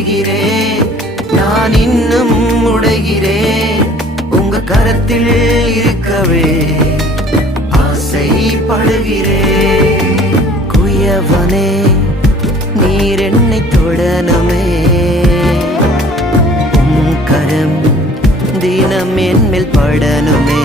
உடைகிறேன், நான் இன்னும் உடைகிறேன். உங்க கரத்தில் இருக்கவே ஆசைப்படுகிறேன். குயவனே நீர் என்னை தொடனுமே, உம் கரம் தினம் என் மேல் படனுமே.